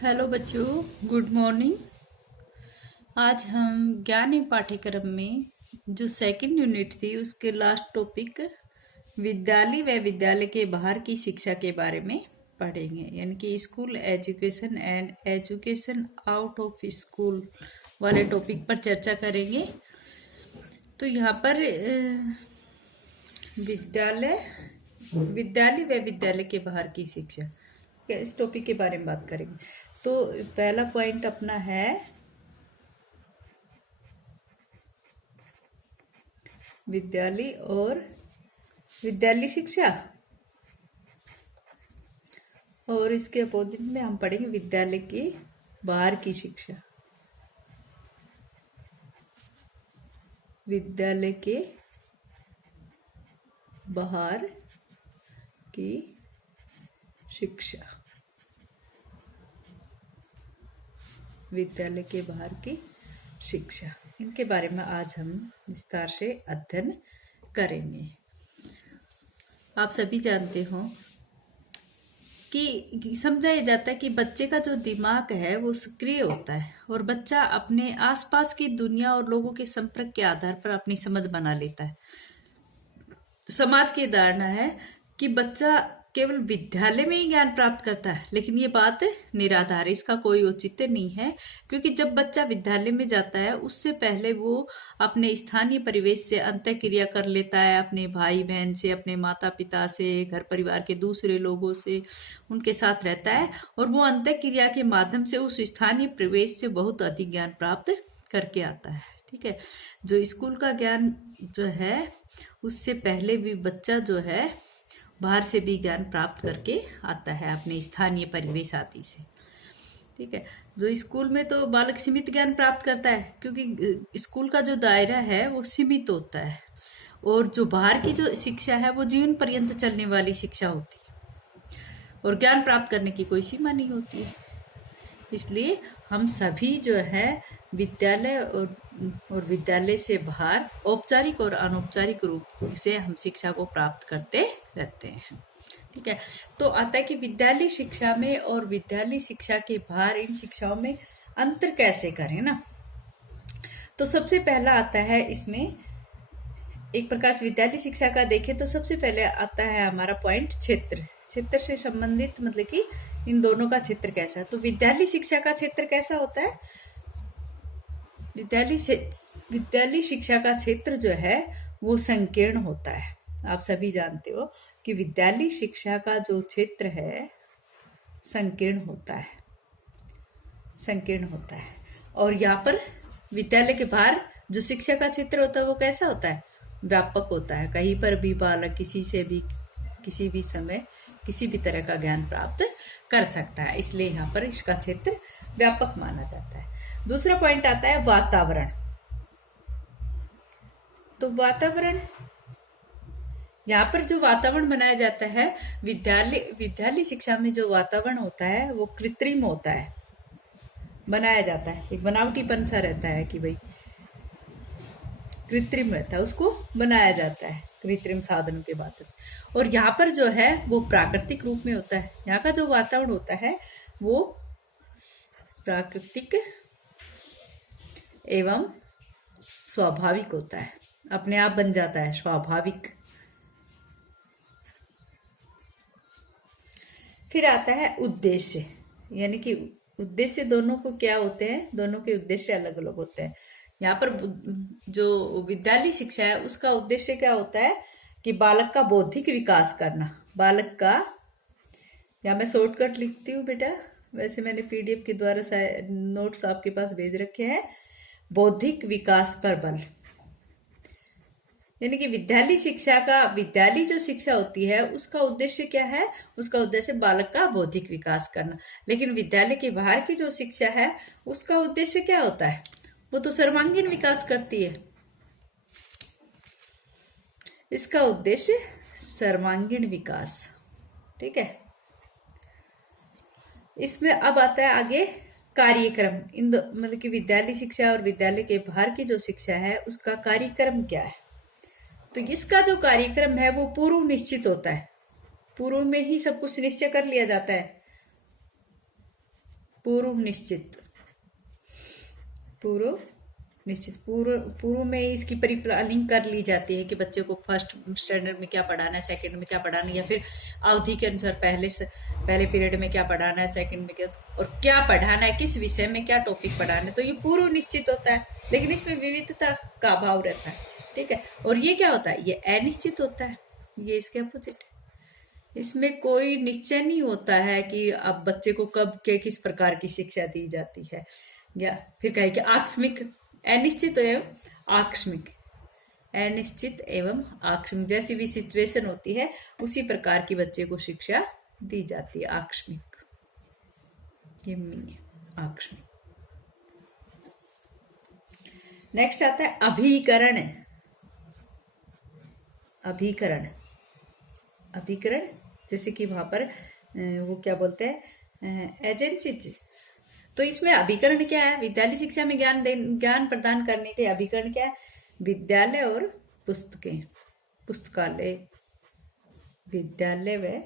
Hello बच्चों, good morning. आज हम ज्ञान एवं पाठ्यक्रम में जो सेकंड यूनिट थी उसके लास्ट टॉपिक विद्यालय व विद्यालय के बाहर की शिक्षा के बारे में पढ़ेंगे, यानी कि school education and education out of school वाले टॉपिक पर चर्चा करेंगे। तो यहाँ पर विद्यालय विद्यालय व विद्यालय के बाहर की शिक्षा, इस टॉपिक के बारे में बात करेंगे। तो पहला पॉइंट अपना है विद्यालय और विद्यालय शिक्षा, और इसके अपोजिट में हम पढ़ेंगे विद्यालय के बाहर की शिक्षा। विद्यालय के बाहर की शिक्षा, विद्यालय के बाहर की शिक्षा, इनके बारे में आज हम विस्तार से अध्ययन करेंगे। आप सभी जानते हो कि समझाया जाता है कि बच्चे का जो दिमाग है वो सक्रिय होता है और बच्चा अपने आसपास की दुनिया और लोगों के संपर्क के आधार पर अपनी समझ बना लेता है। समाज की धारणा है कि बच्चा केवल विद्यालय में ही ज्ञान प्राप्त करता है, लेकिन ये बात निराधार है, इसका कोई औचित्य नहीं है। क्योंकि जब बच्चा विद्यालय में जाता है उससे पहले वो अपने स्थानीय परिवेश से अंतःक्रिया कर लेता है, अपने भाई बहन से, अपने माता पिता से, घर परिवार के दूसरे लोगों से, उनके साथ रहता है और वो अंतःक्रिया के माध्यम से उस स्थानीय परिवेश से बहुत अधिक ज्ञान प्राप्त करके आता है। ठीक है, जो स्कूल का ज्ञान जो है उससे पहले भी बच्चा जो है बाहर से भी ज्ञान प्राप्त करके आता है अपने स्थानीय परिवेश आदि से। ठीक है, जो स्कूल में तो बालक सीमित ज्ञान प्राप्त करता है क्योंकि स्कूल का जो दायरा है वो सीमित होता है, और जो बाहर की जो शिक्षा है वो जीवन पर्यंत चलने वाली शिक्षा होती है और ज्ञान प्राप्त करने की कोई सीमा नहीं होती है। इसलिए हम सभी जो है विद्यालय और विद्यालय से बाहर औपचारिक और अनौपचारिक रूप से हम शिक्षा को प्राप्त करते रहते हैं। ठीक है, तो आता है कि विद्यालय शिक्षा में और विद्यालय शिक्षा के बाहर इन शिक्षाओं में अंतर कैसे करें ना। तो सबसे पहला आता है इसमें, एक प्रकार से विद्यालय शिक्षा का देखें तो सबसे पहले आता है हमारा पॉइंट क्षेत्र से संबंधित, मतलब कि इन दोनों का क्षेत्र कैसा है। तो विद्यालय शिक्षा का क्षेत्र कैसा होता है? विद्यालय शिक्षा का क्षेत्र जो है वो संकीर्ण होता है। आप सभी जानते हो कि विद्यालय शिक्षा का जो क्षेत्र है संकीर्ण होता है। और यहाँ पर विद्यालय के बाहर जो शिक्षा का क्षेत्र होता है वो कैसा होता है? व्यापक होता है। कहीं पर भी बालक किसी से भी किसी भी समय किसी भी तरह का ज्ञान प्राप्त कर सकता है, इसलिए यहाँ पर इसका क्षेत्र व्यापक माना जाता है। दूसरा पॉइंट आता है वातावरण। तो वातावरण, यहाँ पर जो वातावरण बनाया जाता है विद्यालय शिक्षा में जो वातावरण होता है वो कृत्रिम होता है, बनाया जाता है। एक बनावटीपन सा रहता है कि भाई कृत्रिम रहता है, उसको बनाया जाता है कृत्रिम साधनों के माध्यम से। और यहाँ पर जो है वो प्राकृतिक रूप में होता है। यहाँ का जो वातावरण होता है वो प्राकृतिक एवं स्वाभाविक होता है, अपने आप बन जाता है, स्वाभाविक। फिर आता है उद्देश्य, यानी कि उद्देश्य दोनों को क्या होते हैं, दोनों के उद्देश्य अलग अलग होते हैं। यहाँ पर जो विद्यालय शिक्षा है उसका उद्देश्य क्या होता है कि बालक का बौद्धिक विकास करना। बालक का, या मैं शॉर्टकट लिखती हूँ बेटा, वैसे मैंने पीडीएफ के द्वारा नोट्स आपके पास भेज रखे हैं। बौद्धिक विकास पर बल, यानी कि विद्यालय जो शिक्षा होती है उसका उद्देश्य क्या है? उसका उद्देश्य बालक का बौद्धिक विकास करना। लेकिन विद्यालय के बाहर की जो शिक्षा है उसका उद्देश्य क्या होता है? वो तो सर्वांगीण विकास करती है। इसका उद्देश्य सर्वांगीण विकास। ठीक है, इसमें अब आता है आगे कार्यक्रम। मतलब कि विद्यालय शिक्षा और विद्यालय के बाहर की जो शिक्षा है उसका कार्यक्रम क्या है? तो इसका जो कार्यक्रम है वो पूर्व निश्चित होता है, पूर्व में ही सब कुछ निश्चय कर लिया जाता है। पूर्व निश्चित, पूर्व निश्चित, पूर्व पूर्व में इसकी परिप्लानिंग कर ली जाती है कि बच्चे को फर्स्ट स्टैंडर्ड में क्या पढ़ाना है, सेकंड में क्या पढ़ाना है, या फिर अवधि के अनुसार पहले पीरियड में क्या पढ़ाना है, सेकंड में क्या, और क्या पढ़ाना है, किस विषय में क्या टॉपिक पढ़ाना है। तो ये पूर्व निश्चित होता है, लेकिन इसमें विविधता का अभाव रहता है। ठीक है। और ये क्या होता है, ये अनिश्चित होता है, ये इसके अपोजिट। इसमें कोई निश्चय नहीं होता है कि अब बच्चे को कब के किस प्रकार की शिक्षा दी जाती है, या फिर कहे कि आकस्मिक, अनिश्चित एवं आकस्मिक, अनिश्चित एवं आकस्मिक, जैसी भी सिचुएशन होती है उसी प्रकार की बच्चे को शिक्षा दी जाती है। आकस्मिक, ये मीनिंग है आकस्मिक। नेक्स्ट आता है अभिकरण। अभिकरण, अभिकरण जैसे कि वहां पर वो क्या बोलते हैं, एजेंसीज। तो इसमें अभिकरण क्या है, विद्यालय शिक्षा में ज्ञान प्रदान करने के अभिकरण क्या है, विद्यालय और पुस्तकें, पुस्तकालय, विद्यालय व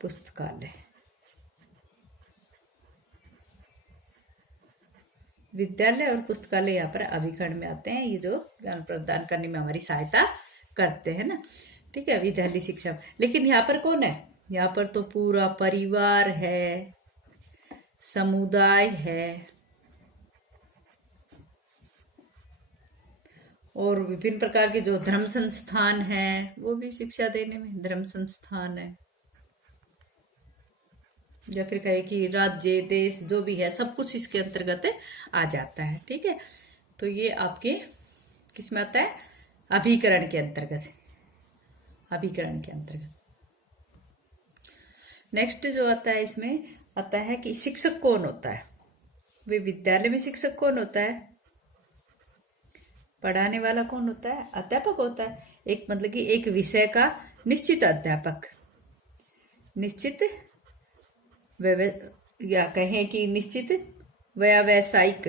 पुस्तकालय, विद्यालय और पुस्तकालय यहाँ पर अभिकरण में आते हैं। ये जो ज्ञान प्रदान करने में हमारी सहायता करते हैं ना। ठीक है, विद्यालय शिक्षा। लेकिन यहाँ पर कौन है, यहाँ पर तो पूरा परिवार है, समुदाय है, और विभिन्न प्रकार के जो धर्म संस्थान है वो भी शिक्षा देने में, धर्म संस्थान है, या फिर कहे कि राज्य, देश, जो भी है सब कुछ इसके अंतर्गत आ जाता है। ठीक है। तो ये आपके किस में आता है, अभिकरण के अंतर्गत, अभिकरण के अंतर्गत। नेक्स्ट जो आता है इसमें आता है कि शिक्षक कौन होता है। वे विद्यालय में शिक्षक कौन होता है, पढ़ाने वाला कौन होता है, अध्यापक होता है। एक मतलब कि एक विषय का निश्चित अध्यापक, निश्चित या कहें कि निश्चित व्यावसायिक,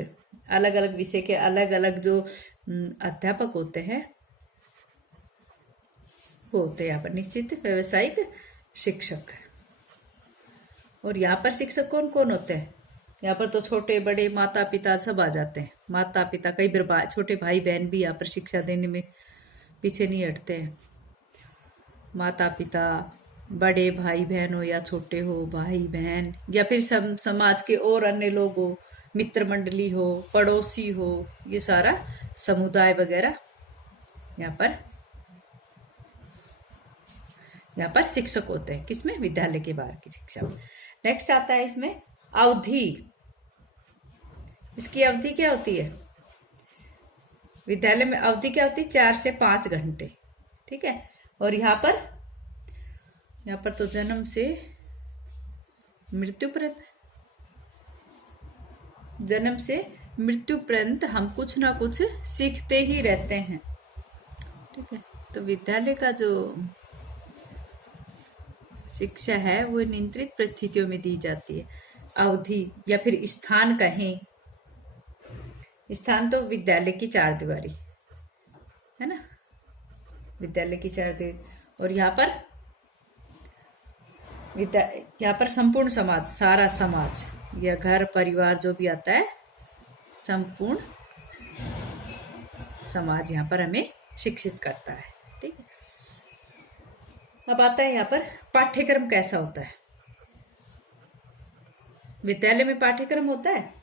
अलग अलग विषय के अलग अलग जो अध्यापक होते हैं वो होते हैं यहाँ पर निश्चित व्यावसायिक शिक्षक। और यहाँ पर शिक्षक कौन कौन होते हैं, यहाँ पर तो छोटे बड़े माता पिता सब आ जाते हैं। माता पिता, कई बार छोटे भाई बहन भी यहाँ पर शिक्षा देने में पीछे नहीं हटते हैं। माता पिता, बड़े भाई बहन हो या छोटे हो भाई बहन, या फिर समाज के और अन्य लोग हो, मित्र मंडली हो, पड़ोसी हो, ये सारा समुदाय वगैरह यहाँ पर शिक्षक होते हैं। किसमें, विद्यालय के बाहर की शिक्षा में। नेक्स्ट आता है इसमें अवधि। इसकी अवधि क्या होती है, विद्यालय में अवधि क्या होती है, 4 से 5 घंटे। ठीक है। और यहाँ पर तो जन्म से मृत्यु पर्यंत, जन्म से मृत्यु पर्यंत हम कुछ ना कुछ सीखते ही रहते हैं। ठीक है। तो विद्यालय का जो शिक्षा है वो नियंत्रित परिस्थितियों में दी जाती है। अवधि या फिर स्थान कहें, स्थान तो विद्यालय की 4 दीवारी है ना, विद्यालय की 4 दीवारी। और यहाँ पर संपूर्ण समाज, सारा समाज या घर परिवार जो भी आता है, संपूर्ण समाज यहाँ पर हमें शिक्षित करता है। ठीक है। अब आता है यहाँ पर पाठ्यक्रम कैसा होता है। विद्यालय में पाठ्यक्रम होता है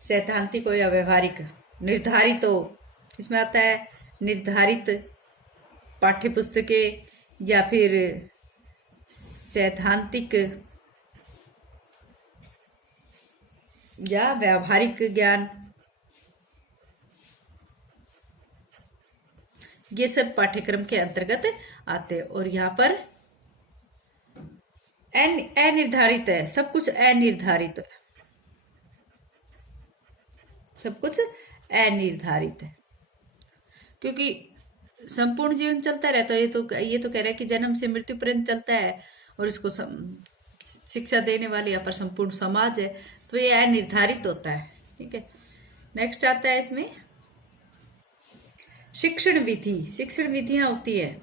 सैद्धांतिक हो या व्यवहारिक, निर्धारित हो। इसमें आता है निर्धारित पाठ्य पुस्तकें या फिर सैद्धांतिक या व्यावहारिक ज्ञान, ये सब पाठ्यक्रम के अंतर्गत आते हैं। और यहाँ पर अनिर्धारित है, सब कुछ अनिर्धारित है, सब कुछ अनिर्धारित है, क्योंकि संपूर्ण जीवन चलता रहता है। ये तो कह रहा है कि जन्म से मृत्यु पर्यंत चलता है, और इसको शिक्षा देने वाले यहाँ पर संपूर्ण समाज है, तो ये अनिर्धारित होता है। ठीक है। नेक्स्ट आता है इसमें शिक्षण विधि। शिक्षण विधियां होती है,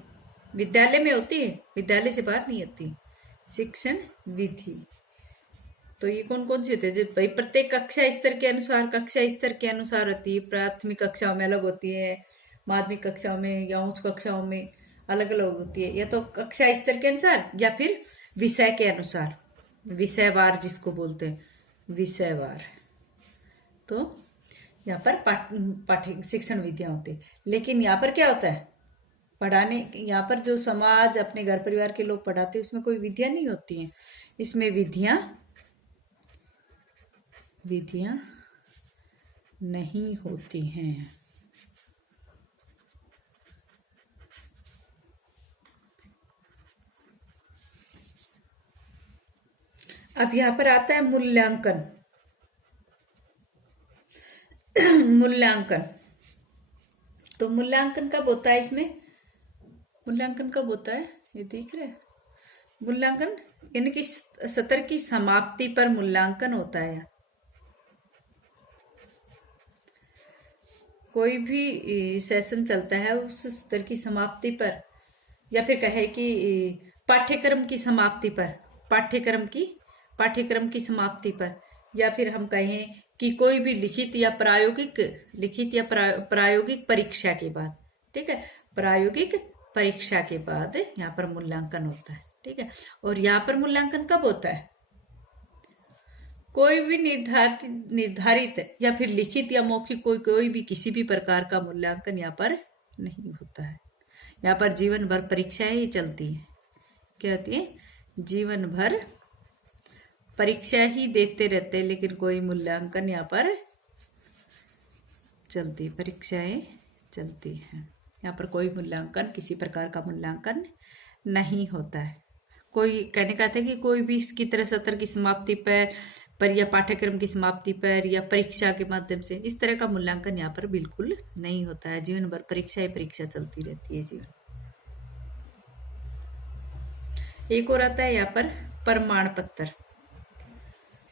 विद्यालय में होती है, विद्यालय से बाहर नहीं होती। शिक्षण विधि तो ये कौन कौन से होते हैं? भाई प्रत्येक कक्षा स्तर के अनुसार होती है। प्राथमिक कक्षाओं में अलग होती है, माध्यमिक कक्षाओं में या उच्च कक्षाओं में अलग अलग होती है। या तो कक्षा स्तर के अनुसार या फिर विषय के अनुसार, विषयवार जिसको बोलते हैं, विषयवार। तो यहाँ पर पाठ्य शिक्षण विधियां होती है। लेकिन यहाँ पर क्या होता है, पढ़ाने, यहाँ पर जो समाज अपने घर परिवार के लोग पढ़ाते हैं उसमें कोई विधियां नहीं होती हैं। इसमें विधियां नहीं होती हैं। अब यहाँ पर आता है मूल्यांकन। मूल्यांकन, तो मूल्यांकन कब होता है? इसमें मूल्यांकन कब होता है, ये देख रहे हैं? मूल्यांकन यानी कि सत्र की समाप्ति पर मूल्यांकन होता है। कोई भी सेशन चलता है उस सत्र की समाप्ति पर, या फिर कहे कि पाठ्यक्रम की समाप्ति पर, पाठ्यक्रम की समाप्ति पर, या फिर हम कहें कि कोई भी लिखित या प्रायोगिक परीक्षा के बाद, ठीक है, प्रायोगिक परीक्षा के बाद यहाँ पर मूल्यांकन होता है, ठीक है। और यहाँ पर मूल्यांकन कब होता है? कोई भी निर्धारित या फिर लिखित या मौखिक कोई भी किसी भी प्रकार का मूल्यांकन यहाँ पर नहीं होता है। यहाँ पर जीवन भर परीक्षाएं ही चलती हैं। क्या होती है? जीवन भर परीक्षा ही देते रहते हैं, लेकिन कोई मूल्यांकन यहाँ पर चलती, परीक्षाएं चलती हैं। यहाँ पर कोई मूल्यांकन, किसी प्रकार का मूल्यांकन नहीं होता है। कोई कहने का था कि कोई भी इसकी तरह सत्र की समाप्ति पर या पाठ्यक्रम की समाप्ति पर या परीक्षा के माध्यम से इस तरह का मूल्यांकन यहाँ पर बिल्कुल नहीं होता है। जीवन भर परीक्षा ही परीक्षा चलती रहती है जीवन। एक और आता है यहाँ पर प्रमाण पत्र।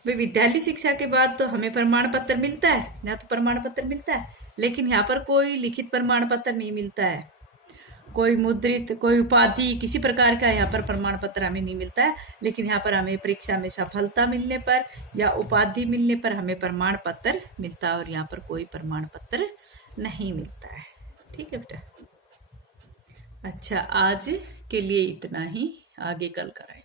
भाई विद्यालय शिक्षा के बाद तो हमें प्रमाण पत्र मिलता है, या तो प्रमाण पत्र मिलता है, लेकिन यहाँ पर कोई लिखित प्रमाण पत्र नहीं मिलता है। कोई मुद्रित, कोई उपाधि, किसी प्रकार का यहाँ पर प्रमाण पत्र हमें नहीं मिलता है। लेकिन यहाँ पर हमें परीक्षा में सफलता मिलने पर या उपाधि मिलने पर हमें प्रमाण पत्र मिलता है, और यहाँ पर कोई प्रमाण पत्र नहीं मिलता है। ठीक है बेटा। अच्छा, आज के लिए इतना ही, आगे कल कराएंगे।